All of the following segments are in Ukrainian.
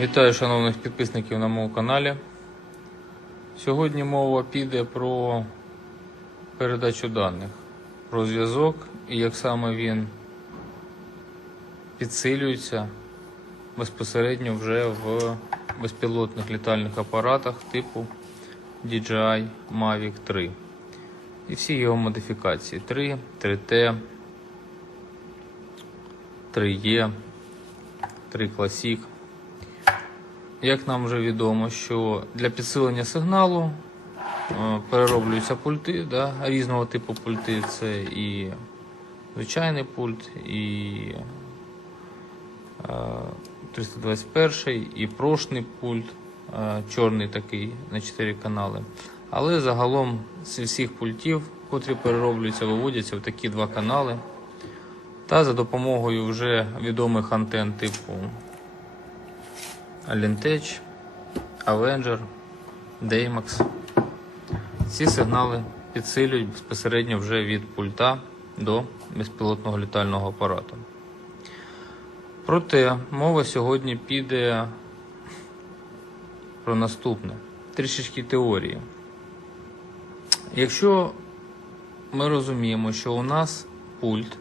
Вітаю шановних підписників на моєму каналі. Сьогодні мова піде про передачу даних, про зв'язок і як саме він підсилюється безпосередньо вже в безпілотних літальних апаратах типу DJI Mavic 3. І всі його модифікації 3, 3T, 3E, 3 Classic. Як нам вже відомо, що для підсилення сигналу е, перероблюються пульти да, різного типу пульти. Це і звичайний пульт, і е, 321, і прошний пульт, е, чорний такий на 4 канали. Але загалом з всіх пультів, котрі перероблюються, виводяться в такі два канали. Та за допомогою вже відомих антен типу Alentech, Avenger, Daymax. Ці сигнали підсилюють безпосередньо вже від пульта до безпілотного літального апарату. Проте мова сьогодні піде про наступне. Трішечки теорії. Якщо ми розуміємо, що у нас пульт,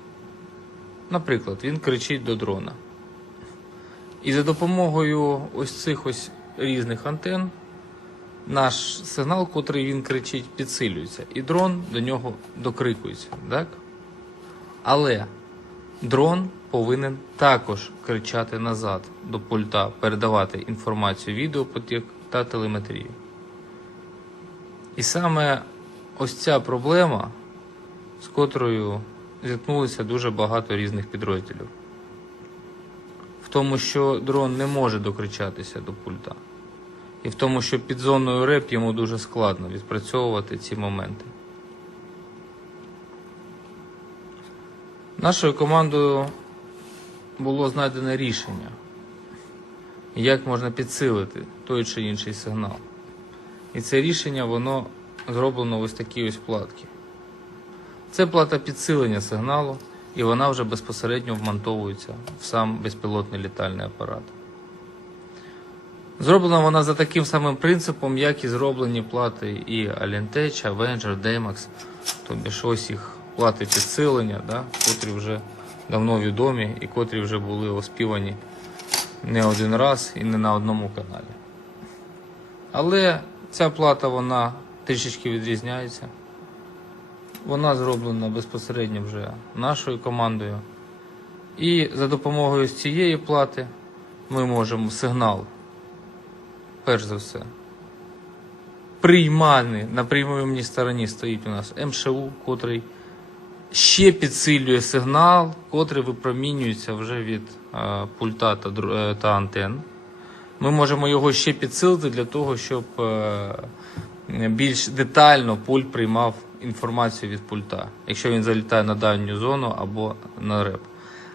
наприклад, він кричить до дрона. І за допомогою ось цих ось різних антен наш сигнал, котрий він кричить, підсилюється. І дрон до нього докрикується. Так? Але дрон повинен також кричати назад до пульта, передавати інформацію, відеопотік та телеметрію. І саме ось ця проблема, з котрою зіткнулися дуже багато різних підрозділів тому, що дрон не може докричатися до пульта. І в тому, що під зоною реп йому дуже складно відпрацьовувати ці моменти. Нашою командою було знайдене рішення, як можна підсилити той чи інший сигнал. І це рішення воно зроблено в ось такій ось платки. Це плата підсилення сигналу, і вона вже безпосередньо вмонтовується в сам безпілотний літальний апарат. Зроблена вона за таким самим принципом, як і зроблені плати і Alentech, Avenger, Daymax, тобі ж ось їх плати підсилення, да, котрі вже давно відомі і котрі вже були оспівані не один раз і не на одному каналі. Але ця плата вона трішечки відрізняється. Вона зроблена безпосередньо вже нашою командою. І за допомогою цієї плати ми можемо сигнал, перш за все, прийманий на приймальній стороні стоїть у нас МШУ, котрий ще підсилює сигнал, котрий випромінюється вже від е, пульта та, е, та антен. Ми можемо його ще підсилити для того, щоб е, більш детально пульт приймав інформацію від пульта, якщо він залітає на дальню зону або на реп.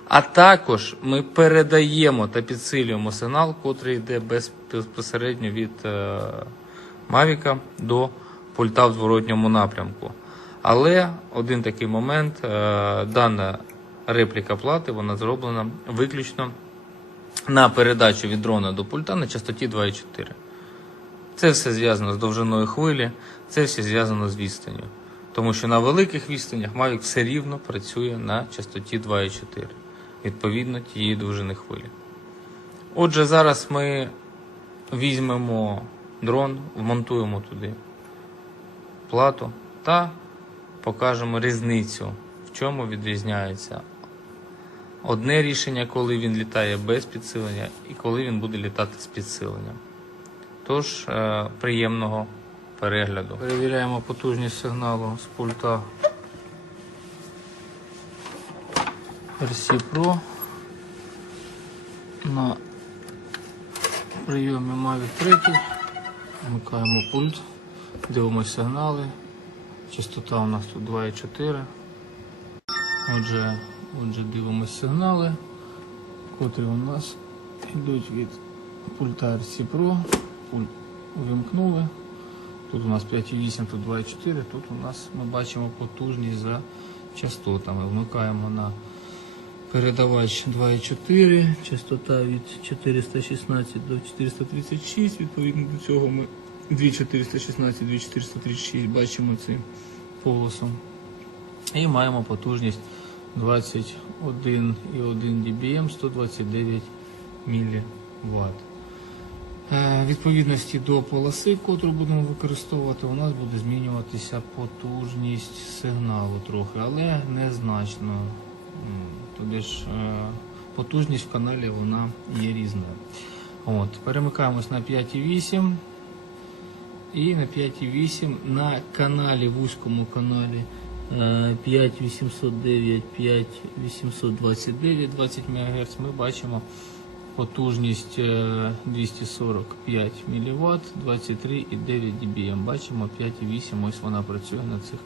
А також ми передаємо та підсилюємо сигнал, котрий йде безпосередньо від е, Мавіка до пульта в зворотньому напрямку. Але один такий момент, е, дана репліка плати вона зроблена виключно на передачу від дрона до пульта на частоті 2,4. Це все зв'язано з довжиною хвилі, це все зв'язано з відстанню. Тому що на великих відстанях Mavic все рівно працює на частоті 2,4, відповідно тієї довжини хвилі. Отже, зараз ми візьмемо дрон, вмонтуємо туди плату та покажемо різницю, в чому відрізняється одне рішення, коли він літає без підсилення, і коли він буде літати з підсиленням. Тож, е, приємного перегляду. Перевіряємо потужність сигналу з пульта RC Pro на прийомі Mavic 3. Вмикаємо пульт, дивимося сигнали. Частота у нас тут 2,4. Отже, отже, дивимося сигнали, котрі у нас йдуть від пульта RC Pro. Пульт увімкнули. Тут у нас 5,8, тут 2,4. Тут у нас ми бачимо потужність за частотами. Вмикаємо на Передавач 2,4, частота від 416 до 436. Відповідно до цього ми 2416, 2436 бачимо цим полосом. І маємо потужність 21,1 dBm 129 мВт. Е, Відповідності до полоси, котру будемо використовувати, у нас буде змінюватися потужність сигналу трохи, але незначно. Тобі ж е, потужність в каналі вона є різною. От, перемикаємось на 5,8 і на 5,8 на каналі, вузькому каналі е, 5809, 5829, 20 МГц ми бачимо потужність е, 245 мВт, 23,9 dBm. Бачимо 5,8, ось вона працює на цих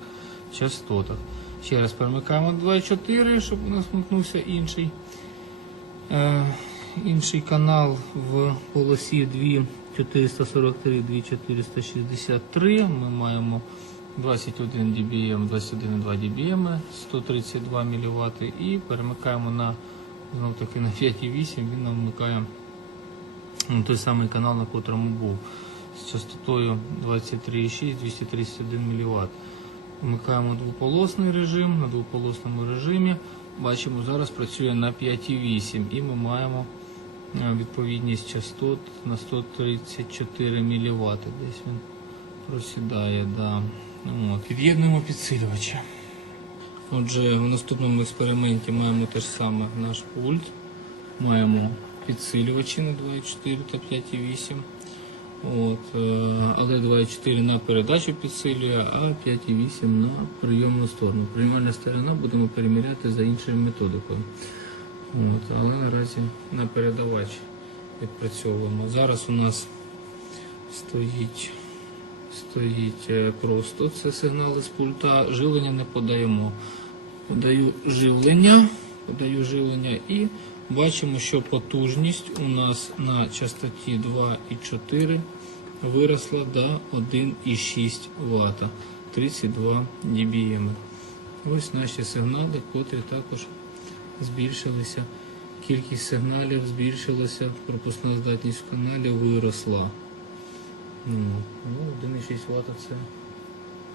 частотах. Ще раз перемикаємо 2,4, щоб у нас вмкнувся інший. Е, інший канал в полосі 2443, 2463. Ми маємо 21 dBm, 21,2 dBm, 132 мВт і перемикаємо на знов таки на 5,8. Він нам вмикає ну, той самий канал, на котрому був з частотою 23,6, 231 мВт. Вмикаємо двополосний режим. На двополосному режимі бачимо, зараз працює на 5,8 і ми маємо е, відповідність частот на 134 мВт. Десь він просідає. Да. Під'єднуємо підсилювача. Отже, в наступному експерименті маємо те ж саме наш пульт. Маємо підсилювачі на 2,4 та 5,8. От, е, але 2,4 на передачу підсилює, а 5,8 на прийомну сторону. Приймальна сторона будемо переміряти за іншою методикою. От, але наразі на передавач відпрацьовуємо. Зараз у нас стоїть, стоїть е, просто це сигнали з пульта. Живлення не подаємо. Подаю живлення, подаю живлення і бачимо, що потужність у нас на частоті 2,4 виросла до 1,6 Вт, 32 dBm. Ось наші сигнали, котрі також збільшилися. Кількість сигналів збільшилася, пропускна здатність в каналі виросла. Ну, ну, 1,6 Вт це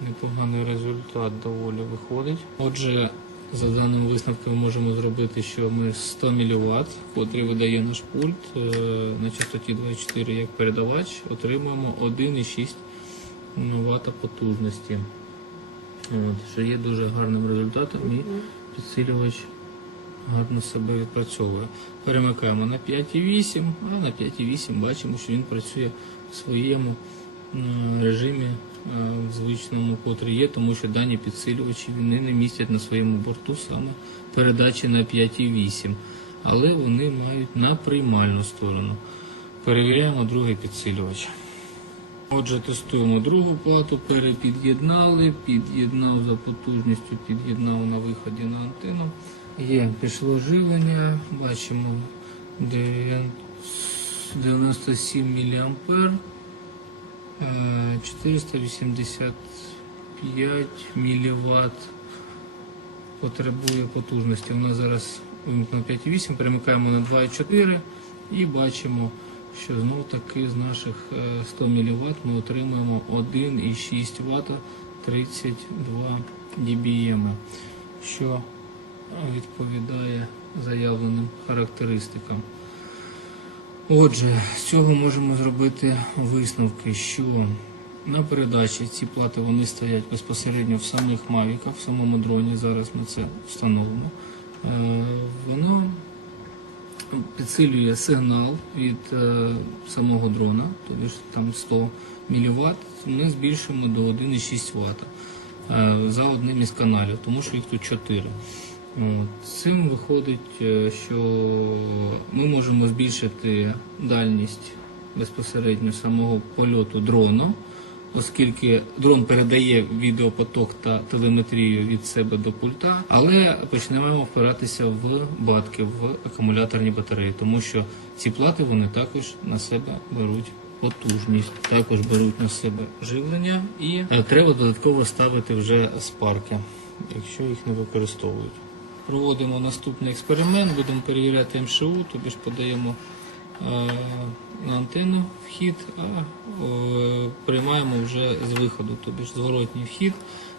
непоганий результат доволі виходить. Отже, за даним висновком ми можемо зробити, що ми 100 мВт, котрий видає наш пульт е, на частоті 24 як передавач, отримуємо 1,6 Вт потужності. От, що є дуже гарним результатом і підсилювач гарно себе відпрацьовує. Перемикаємо на 5,8, а на 5,8 бачимо, що він працює в своєму е, режимі в звичному, котрий є, тому що дані підсилювачі вони не містять на своєму борту саме передачі на 5,8, але вони мають на приймальну сторону. Перевіряємо другий підсилювач. Отже, тестуємо другу плату, перепід'єднали, під'єднав за потужністю, під'єднав на виході на антенну. Є, пішло живлення, бачимо 97 мА, 485 мВт потребує потужності. У нас зараз вимкнено 5,8, перемикаємо на 2,4 і бачимо, що знов таки з наших е, 100 мВт ми отримуємо 1,6 Вт 32 dBm, що відповідає заявленим характеристикам. Отже, з цього можемо зробити висновки, що на передачі ці плати вони стоять безпосередньо в самих мавіках, в самому дроні. Зараз ми це встановимо. Е, Воно підсилює сигнал від е, самого дрона, тобто там 100 мВт, ми збільшуємо до 1,6 Вт е, за одним із каналів, тому що їх тут 4. З цим виходить, е, що ми можемо збільшити дальність безпосередньо самого польоту дрона, оскільки дрон передає відеопоток та телеметрію від себе до пульта, але почнемо впиратися в батки, в акумуляторні батареї, тому що ці плати вони також на себе беруть потужність, також беруть на себе живлення і е, треба додатково ставити вже спарки, якщо їх не використовують. Проводимо наступний експеримент, будемо перевіряти МШУ, тобі ж подаємо е, на антенну вхід, а приймаємо вже з виходу, тобі ж зворотній вхід.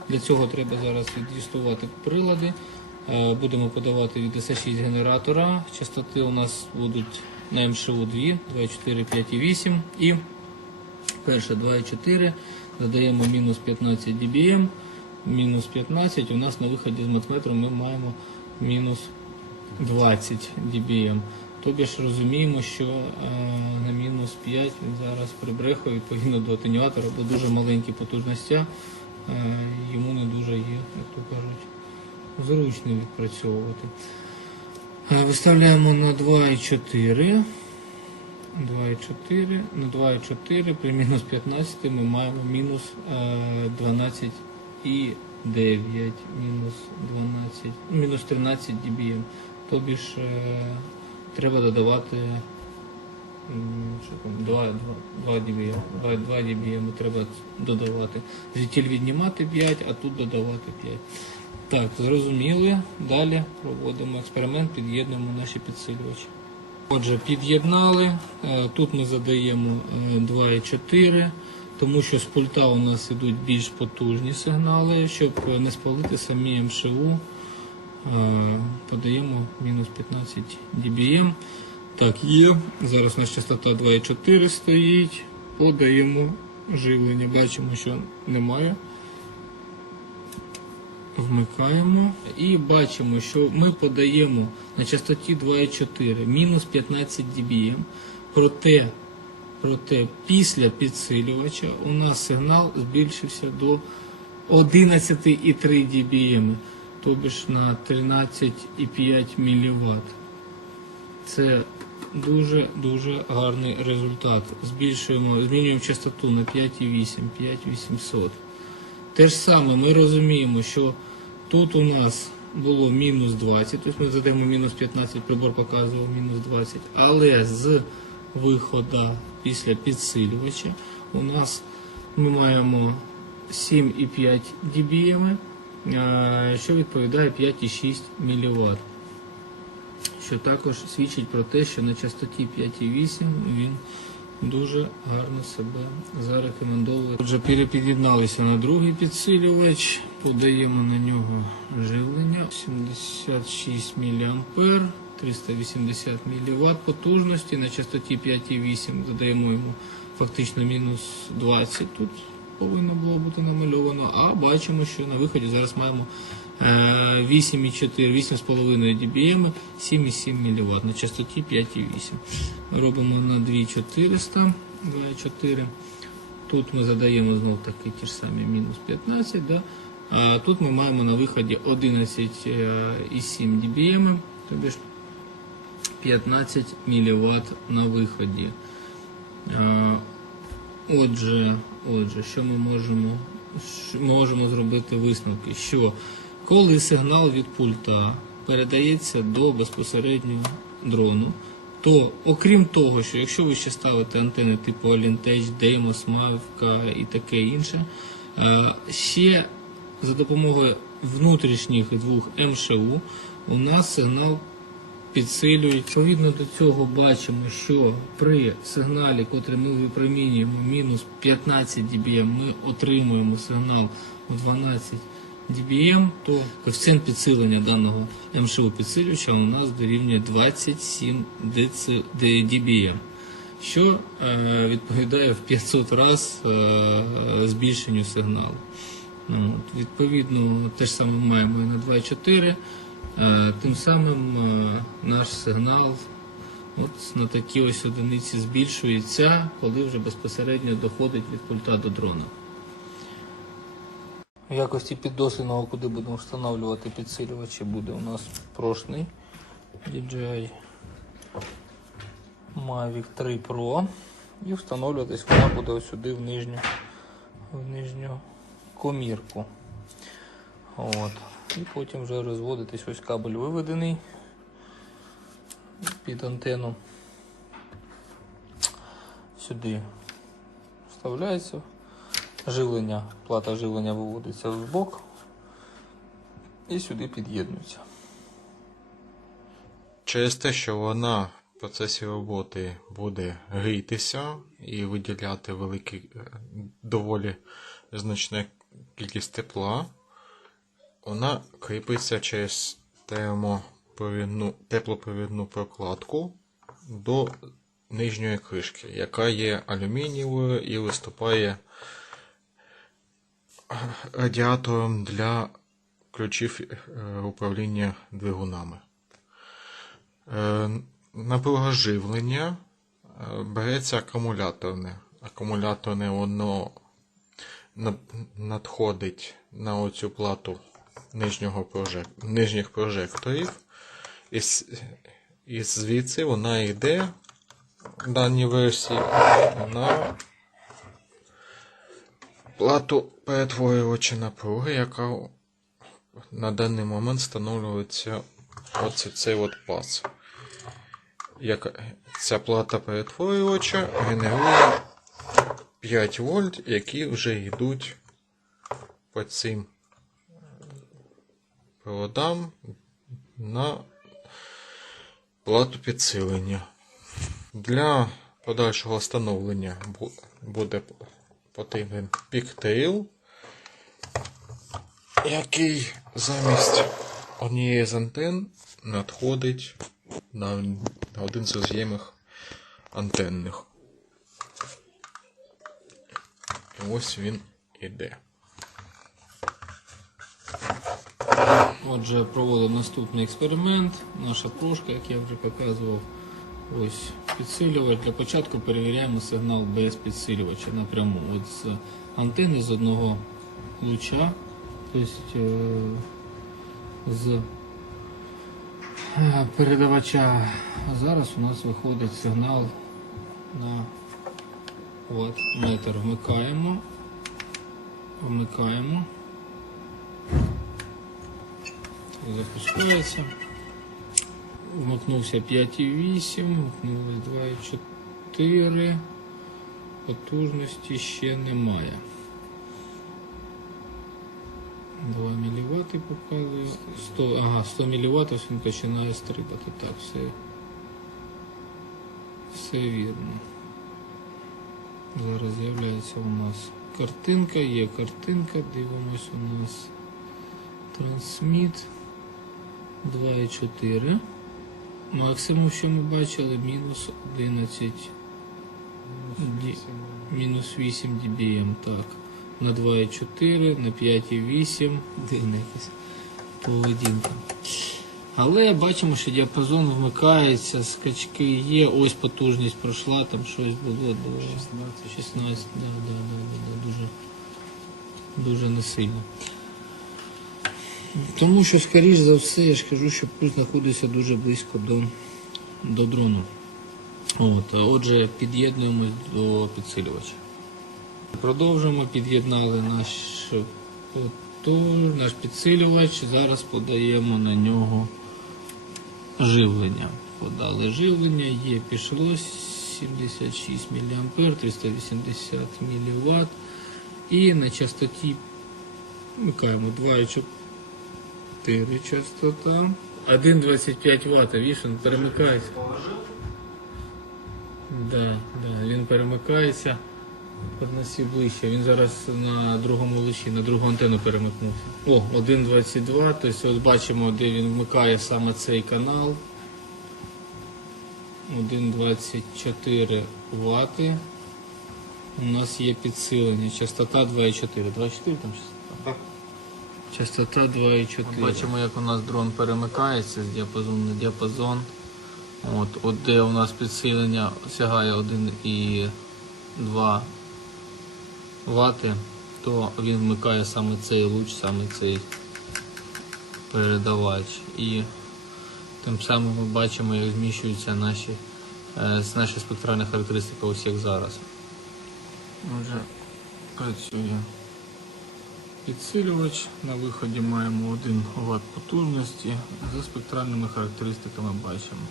Для цього треба зараз від'юстувати прилади. Е, Будемо подавати від СА6 генератора. Частоти у нас будуть на МШУ 2, 2,4, 5 і 8. І перше 2,4, задаємо мінус 15 dBm, мінус 15, у нас на виході з матметру ми маємо мінус 20 dBm. Тобі ж розуміємо, що е, на мінус 5 він зараз прибрехує відповідно до атенюатора, бо дуже маленькі потужності, е, йому не дуже є, як то кажуть, зручно відпрацьовувати. Е, Виставляємо на 2,4. 2,4. На 2,4 при мінус 15 ми маємо мінус е, 12 і 9, мінус 12, ну, мінус 13 dBm. Тобі ж е, треба додавати що там, 2, 2, 2 dBm, 2, 2 dBm треба додавати. Звідтіль віднімати 5, а тут додавати 5. Так, зрозуміли. Далі проводимо експеримент, під'єднуємо наші підсилювачі. Отже, під'єднали. Е, Тут ми задаємо е, 2,4, тому що з пульта у нас йдуть більш потужні сигнали, щоб не спалити самі МШУ. Е, Подаємо мінус 15 dBm. Так, є. Зараз у нас частота 2,4 стоїть. Подаємо живлення. Бачимо, що немає. Вмикаємо і бачимо, що ми подаємо на частоті 2,4 мінус 15 dBm. Проте, проте після підсилювача у нас сигнал збільшився до 11,3 dBm, тобі ж на 13,5 мВт. Це дуже-дуже гарний результат. Збільшуємо, змінюємо частоту на 5,8, 5800. Те ж саме ми розуміємо, що тут у нас було мінус 20, тобто ми задаємо мінус 15, прибор показував мінус 20, але з виходу після підсилювача у нас ми маємо 7,5 dBm, е, що відповідає 5,6 мВт. Що також свідчить про те, що на частоті 5,8 він дуже гарно себе зарекомендовує. Отже, перепід'єдналися на другий підсилювач, подаємо на нього живлення 76 мА, 380 мВт потужності, на частоті 5,8 задаємо йому фактично мінус 20 тут повинно було бути намальовано, а бачимо, що на виході зараз маємо е, 8,4, 8,5 dBm, 7,7 мВт на частоті 5,8. Робимо на 2400, 2,4. Тут ми задаємо знов таки ті ж самі мінус 15. Да? А тут ми маємо на виході 11,7 dBm, тобі ж 15 мВт на виході. Отже, отже, що ми можемо, можемо зробити висновки? Що коли сигнал від пульта передається до безпосередньо дрону, то окрім того, що якщо ви ще ставите антени типу Alintech, Deimos, Mavka і таке інше, ще за допомогою внутрішніх двох МШУ у нас сигнал підсилюють. Відповідно до цього бачимо, що при сигналі, котрий ми випромінюємо мінус 15 dBm, ми отримуємо сигнал в 12 dBm, то коефіцієнт підсилення даного МШУ підсилювача у нас дорівнює 27 dBm. Що е, відповідає в 500 раз е, збільшенню сигналу. Ну, відповідно, те ж саме маємо і на 2,4. Е, Тим самим е, наш сигнал от на такі ось одиниці збільшується, коли вже безпосередньо доходить від пульта до дрона. В якості піддослідного, куди будемо встановлювати підсилювачі, буде у нас прошний DJI Mavic 3 Pro. І встановлюватись вона буде ось сюди в нижню, в нижню комірку. От. І потім вже розводитись ось кабель виведений під антенну. Сюди вставляється живлення, плата живлення виводиться в бок і сюди під'єднується. через те, що вона в процесі роботи буде грітися і виділяти великий, е, доволі значна кількість тепла, вона кріпиться через теплопровідну прокладку до нижньої кришки, яка є алюмінієвою і виступає радіатором для ключів е, управління двигунами. Е, Напруга живлення е, береться акумуляторне. Акумуляторне воно надходить на оцю плату нижнього прожек... нижніх прожекторів. І, і звідси вона йде в даній версії на плату перетворювача напруги, яка на даний момент встановлюється оце цей от пас. Як ця плата перетворювача генерує 5 вольт, які вже йдуть по цим проводам на плату підсилення. Для подальшого встановлення буде потрібен піктейл, який замість однієї з антен надходить на один з роз'ємів антенних. І ось він іде. Отже, проводимо наступний експеримент. Наша прошка, як я вже показував, ось підсилювач. Для початку перевіряємо сигнал без підсилювача напряму. От з антени з одного луча, тобто е, з е, передавача. Зараз у нас виходить сигнал на от, метр. Вмикаємо. Вмикаємо. Запускається. Вмикнувся 5,8, вмикнули 2,4. Потужності ще немає. 2 мВт показує. 100, ага, 100 мВт він починає стрибати. Так, все, все вірно. Зараз з'являється у нас картинка, є картинка, дивимось у нас трансміт. 2,4. Максимум, що ми бачили, мінус 11. Ді- Мінус 8 dBm, так. На 2,4, на 5,8. Дивна якась поведінка. Але бачимо, що діапазон вмикається, скачки є, ось потужність пройшла, там щось було до 16, 16 да, да, да, да, да, дуже, дуже не сильно. Тому що, скоріш за все, я ж кажу, що пульс знаходиться дуже близько до, до дрону. От, отже, під'єднуємось до підсилювача. Продовжуємо, під'єднали наш, поту- наш підсилювач, зараз подаємо на нього живлення. Подали живлення, є пішло 76 мА, 380 мВт. І на частоті вмикаємо 2,4 4 частота. 1,25 Вт, видиш, він перемикається. Да, да, він перемикається. Подноси ближче. Він зараз на другому лучі, на другу антенну перемикнувся. О, 1,22. Тобто от бачимо, де він вмикає саме цей канал. 1,24 Вт. У нас є підсилення. Частота 2,4. 2,4 там частота? Частота 2,4. Бачимо, як у нас дрон перемикається з діапазону на діапазон. От, от де у нас підсилення сягає 1,2 Вт, то він вмикає саме цей луч, саме цей передавач. І тим самим ми бачимо, як зміщуються наші, е, наші спектральні характеристики, ось як зараз. Отже, працює підсилювач. На виході маємо 1 Вт потужності. За спектральними характеристиками бачимо,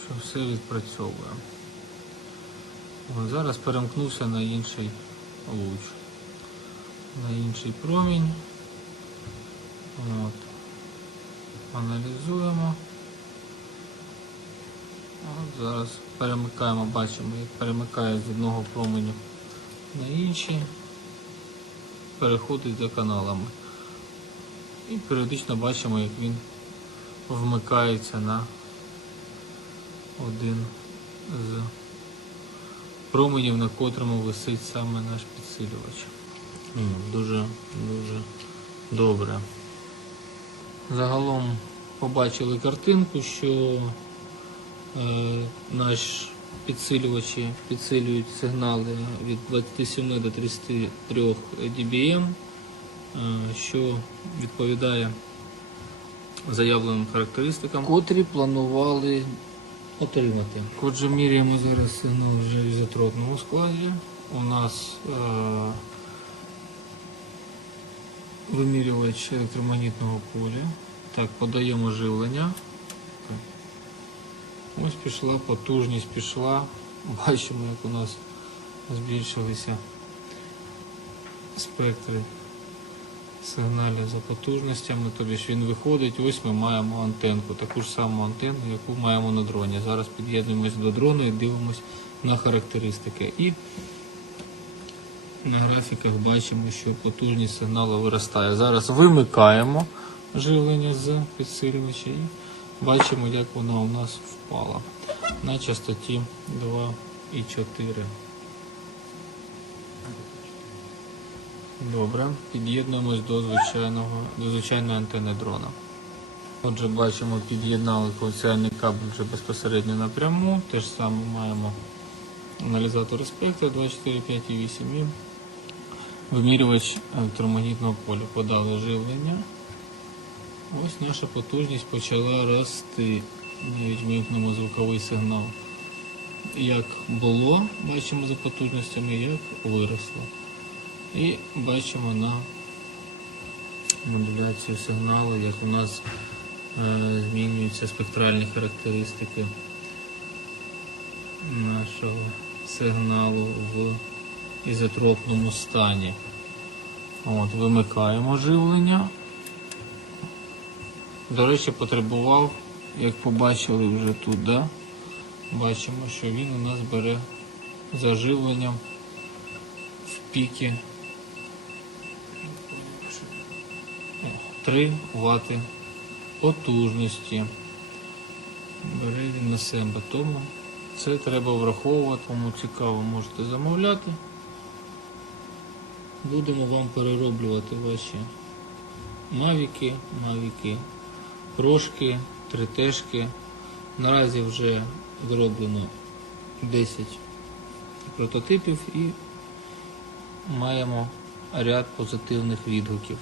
що все відпрацьовує. Зараз перемкнувся на інший луч, на інший промінь. От. Аналізуємо. От зараз перемикаємо, бачимо, як перемикає з одного променю на інший, переходить за каналами. І періодично бачимо, як він вмикається на один з променів, на котрому висить саме наш підсилювач. Дуже, дуже добре. Загалом побачили картинку, що е, наш підсилювачі підсилюють сигнали від 27 до 33 dBm, е, що відповідає заявленим характеристикам, котрі планували отримати. Отже, міряємо зараз сигнал вже в ізотропному складі. У нас е, вимірювач електромагнітного поля. Так, подаємо живлення. Ось пішла, потужність пішла. Бачимо, як у нас збільшилися спектри сигналів за потужностями. Тобі він виходить, ось ми маємо антенку, таку ж саму антенну, яку маємо на дроні. Зараз під'єднуємось до дрону і дивимось на характеристики. І на графіках бачимо, що потужність сигналу виростає. Зараз вимикаємо живлення з підсилювача бачимо, як вона у нас впала на частоті 2,4. Добре, під'єднуємось до звичайного до звичайної антени дрона. Отже, бачимо, під'єднали коаксіальний кабель вже безпосередньо напряму. Те ж саме маємо аналізатор спектра 24, 5 і 8 і вимірювач електромагнітного поля. Подали живлення. Ось наша потужність почала рости. Навіть вимкнемо звуковий сигнал. Як було, бачимо за потужностями, як виросло. І бачимо на модуляцію сигналу, як у нас е, змінюються спектральні характеристики нашого сигналу в ізотропному стані. От, вимикаємо живлення. До речі, потребував, як побачили вже тут, да? бачимо, що він у нас бере за живленням в піки 3 Вт потужності. Бере він на себе. Тому це треба враховувати. Кому цікаво, можете замовляти. Будемо вам перероблювати ваші мавіки, мавіки, прошки, тритешки. Наразі вже зроблено 10 прототипів і маємо ряд позитивних відгуків.